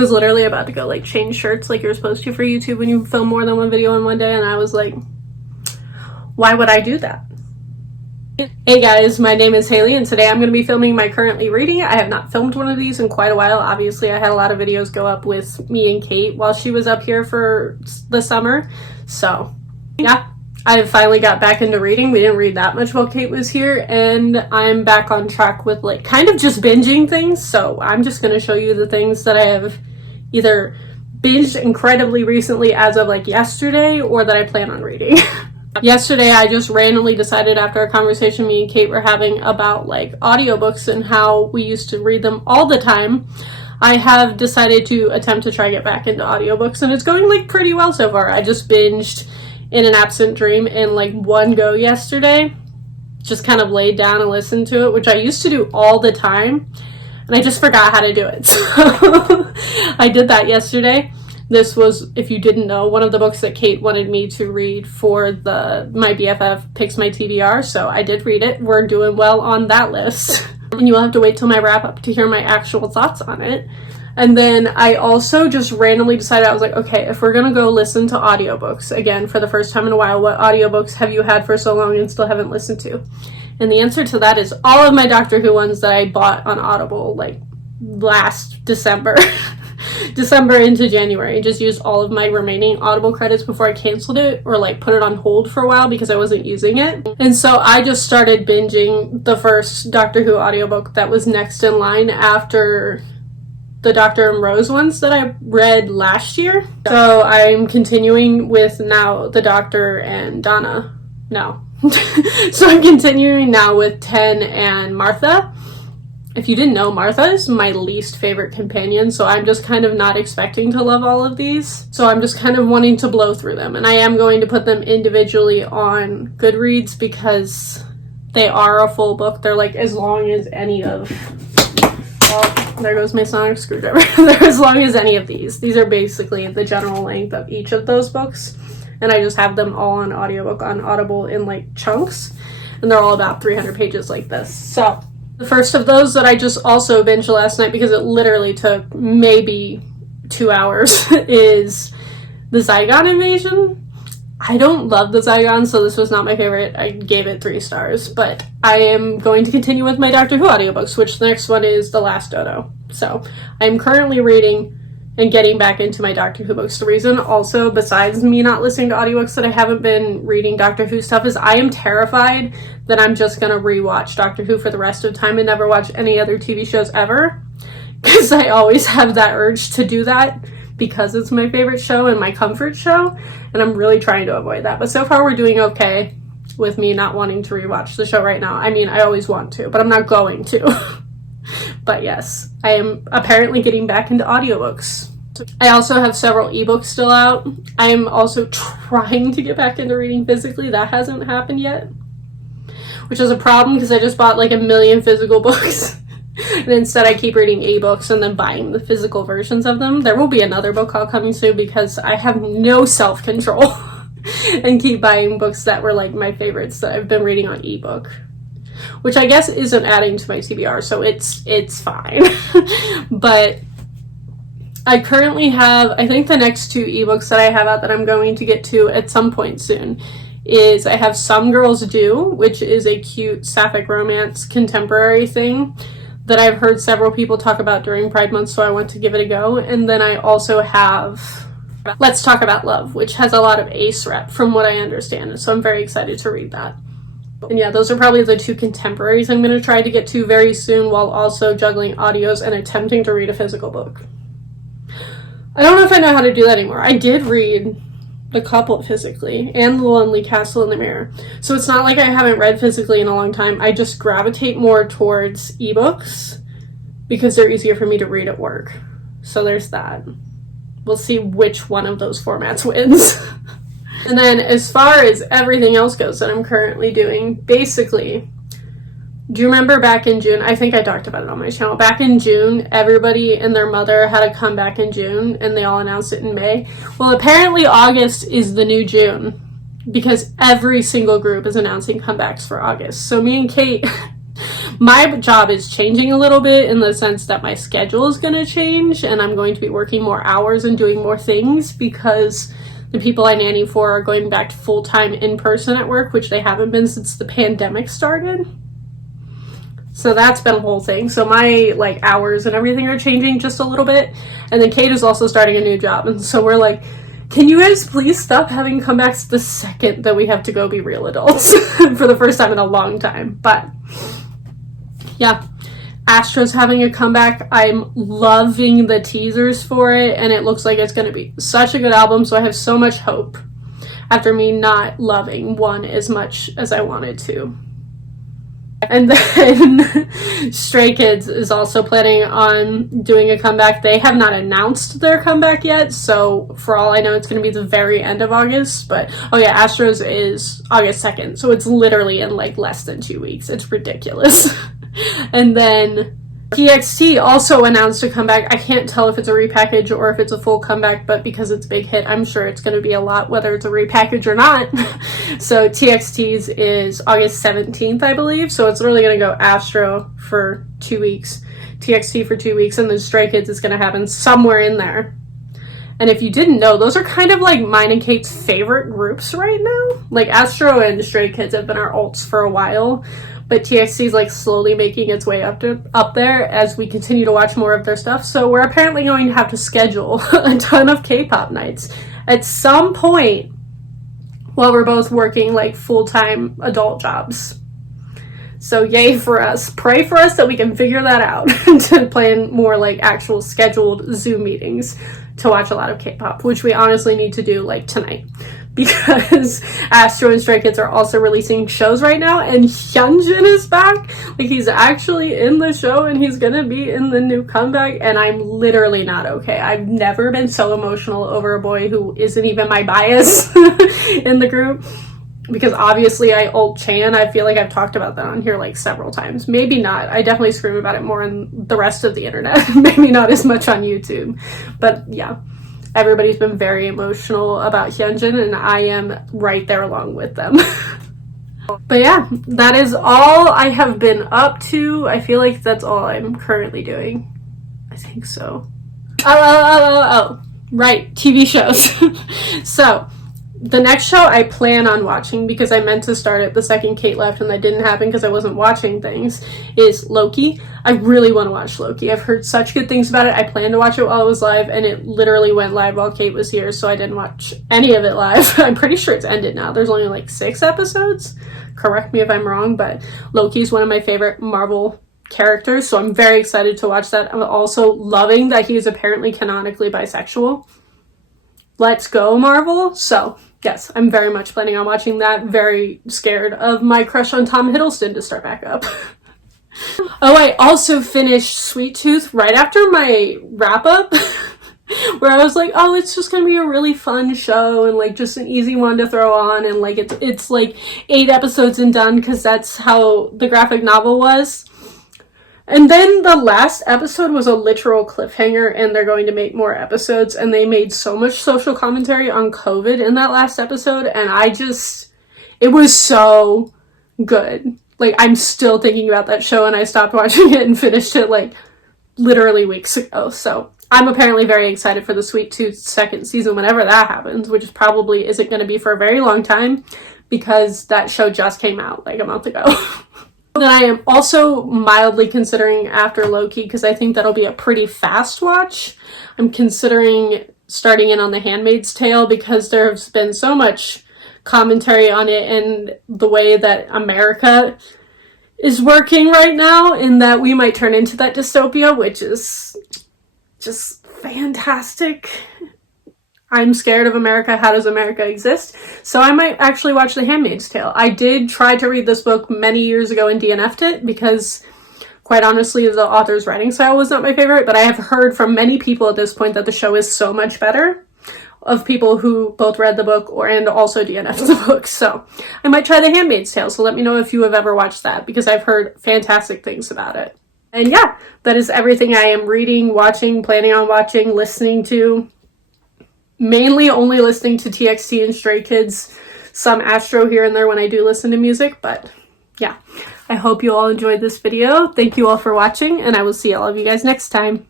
was literally about to go like change shirts like you're supposed to for YouTube when you film more than one video in one day, and I was like, why would I do that? Hey guys, my name is Haley, and today I'm going to be filming my currently reading. I have not filmed one of these in quite a while. Obviously, I had a lot of videos go up with me and Kate while she was up here for the summer. So, yeah, I finally got back into reading. We didn't read that much while Kate was here, and I'm back on track with like kind of just binging things. So I'm just going to show you the things that I have either binged incredibly recently as of like yesterday, or that I plan on reading. Yesterday, I just randomly decided after a conversation me and Kate were having about like audiobooks and how we used to read them all the time. I have decided to attempt to try to get back into audiobooks, and it's going like pretty well so far. I just binged In an Absent Dream in like one go yesterday. Just kind of laid down and listened to it, which I used to do all the time, and I just forgot how to do it. So I did that yesterday. This was, if you didn't know, one of the books that Kate wanted me to read for My BFF Picks My TBR, so I did read it. We're doing well on that list. And you will have to wait till my wrap up to hear my actual thoughts on it. And then I also just randomly decided, I was like, okay, if we're gonna go listen to audiobooks, again, for the first time in a while, what audiobooks have you had for so long and still haven't listened to? And the answer to that is all of my Doctor Who ones that I bought on Audible, like, last December. December into January. Just used all of my remaining Audible credits before I canceled it, or like put it on hold for a while because I wasn't using it. And so I just started binging the first Doctor Who audiobook that was next in line after the Doctor and Rose ones that I read last year. So I'm continuing with now the Doctor and Donna. No. So I'm continuing now with Ten and Martha. If you didn't know, Martha is my least favorite companion, so I'm just kind of not expecting to love all of these. So I'm just kind of wanting to blow through them, and I am going to put them individually on Goodreads because they are a full book. They're like as long as any of... Oh, there goes my sonic screwdriver. They're as long as any of these. These are basically the general length of each of those books, and I just have them all on audiobook on Audible in like chunks, and they're all about 300 pages like this. So the first of those that I just also binged last night because it literally took maybe 2 hours is The Zygon Invasion. I don't love the Zygon, so this was not my favorite. I gave it 3 stars, but I am going to continue with my Doctor Who audiobooks, which the next one is The Last Dodo. So I'm currently reading and getting back into my Doctor Who books. The reason also, besides me not listening to audiobooks, that I haven't been reading Doctor Who stuff is I am terrified that I'm just going to rewatch Doctor Who for the rest of the time and never watch any other TV shows ever. Because I always have that urge to do that because it's my favorite show and my comfort show. And I'm really trying to avoid that. But so far we're doing okay with me not wanting to rewatch the show right now. I mean, I always want to, but I'm not going to. But yes, I am apparently getting back into audiobooks. I also have several ebooks still out. I'm also trying to get back into reading physically. That hasn't happened yet, which is a problem because I just bought like 1 million physical books. And instead I keep reading ebooks and then buying the physical versions of them. There will be another book haul coming soon because I have no self-control and keep buying books that were like my favorites that I've been reading on ebook, which I guess isn't adding to my TBR, so it's fine. But I currently have, I think the next 2 ebooks that I have out that I'm going to get to at some point soon is I have Some Girls Do, which is a cute sapphic romance contemporary thing that I've heard several people talk about during Pride Month, so I want to give it a go. And then I also have Let's Talk About Love, which has a lot of ace rep from what I understand, so I'm very excited to read that. And yeah, those are probably the 2 contemporaries I'm going to try to get to very soon while also juggling audios and attempting to read a physical book. I don't know if I know how to do that anymore. I did read The Couple physically and The Lonely Castle in the Mirror. So it's not like I haven't read physically in a long time. I just gravitate more towards ebooks because they're easier for me to read at work. So there's that. We'll see which one of those formats wins. And then as far as everything else goes that I'm currently doing, basically, do you remember back in June? I think I talked about it on my channel. Back in June, everybody and their mother had a comeback in June, and they all announced it in May. Well, apparently August is the new June, because every single group is announcing comebacks for August. So me and Kate My job is changing a little bit in the sense that my schedule is going to change and I'm going to be working more hours and doing more things because the people I nanny for are going back to full-time in person at work, which they haven't been since the pandemic started. So that's been a whole thing. So my like hours and everything are changing just a little bit. And then Kate is also starting a new job. And so we're like, can you guys please stop having comebacks the second that we have to go be real adults for the first time in a long time? But yeah, Astro's having a comeback. I'm loving the teasers for it, and it looks like it's going to be such a good album, so I have so much hope after me not loving one as much as I wanted to. And then Stray Kids is also planning on doing a comeback. They have not announced their comeback yet, so for all I know, it's going to be the very end of August. But, oh yeah, Astro's is August 2nd, so it's literally in like less than 2 weeks. It's ridiculous. And then TXT also announced a comeback. I can't tell if it's a repackage or if it's a full comeback, but because it's a big hit, I'm sure it's going to be a lot, whether it's a repackage or not. So TXT's is August 17th, I believe. So it's really going to go Astro for 2 weeks, TXT for 2 weeks, and then Stray Kids is going to happen somewhere in there. And if you didn't know, those are kind of like mine and Kate's favorite groups right now. Like Astro and Stray Kids have been our alts for a while, but TXT is like slowly making its way up there as we continue to watch more of their stuff. So we're apparently going to have to schedule a ton of K-pop nights at some point while we're both working like full-time adult jobs. So yay for us. Pray for us that we can figure that out to plan more like actual scheduled Zoom meetings to watch a lot of K-pop, which we honestly need to do like tonight. Because Astro and Stray Kids are also releasing shows right now, and Hyunjin is back. Like, he's actually in the show, and he's gonna be in the new comeback, and I'm literally not okay. I've never been so emotional over a boy who isn't even my bias in the group. Because obviously I ult Chan. I feel like I've talked about that on here like several times. Maybe not. I definitely scream about it more on the rest of the internet. Maybe not as much on YouTube. But yeah. Everybody's been very emotional about Hyunjin, and I am right there along with them. But yeah, that is all I have been up to. I feel like that's all I'm currently doing. I think so. Oh. Right, TV shows. So, the next show I plan on watching, because I meant to start it the second Kate left and that didn't happen because I wasn't watching things, is Loki. I really want to watch Loki. I've heard such good things about it. I planned to watch it while it was live, and it literally went live while Kate was here, so I didn't watch any of it live. I'm pretty sure it's ended now. There's only like 6 episodes. Correct me if I'm wrong, but Loki is one of my favorite Marvel characters, so I'm very excited to watch that. I'm also loving that he is apparently canonically bisexual. Let's go, Marvel. So yes, I'm very much planning on watching that. Very scared of my crush on Tom Hiddleston to start back up. Oh, I also finished Sweet Tooth right after my wrap up, where I was like, oh, it's just gonna be a really fun show and like just an easy one to throw on, and like it's like 8 episodes and done, because that's how the graphic novel was. And then the last episode was a literal cliffhanger, and they're going to make more episodes, and they made so much social commentary on COVID in that last episode, and it was so good. Like, I'm still thinking about that show, and I stopped watching it and finished it like literally weeks ago. So I'm apparently very excited for the Sweet Tooth second season whenever that happens, which probably isn't going to be for a very long time, because that show just came out like a month ago. Then I am also mildly considering after Loki, because I think that'll be a pretty fast watch. I'm considering starting in on The Handmaid's Tale, because there's been so much commentary on it and the way that America is working right now, and that we might turn into that dystopia, which is just fantastic. I'm scared of America. How does America exist? So I might actually watch The Handmaid's Tale. I did try to read this book many years ago and DNF'd it because, quite honestly, the author's writing style was not my favorite, but I have heard from many people at this point that the show is so much better, of people who both read the book and also DNF'd the book. So I might try The Handmaid's Tale. So let me know if you have ever watched that, because I've heard fantastic things about it. And yeah, that is everything I am reading, watching, planning on watching, listening to. Mainly only listening to TXT and Stray Kids, some Astro here and there when I do listen to music, but yeah. I hope you all enjoyed this video. Thank you all for watching, and I will see all of you guys next time.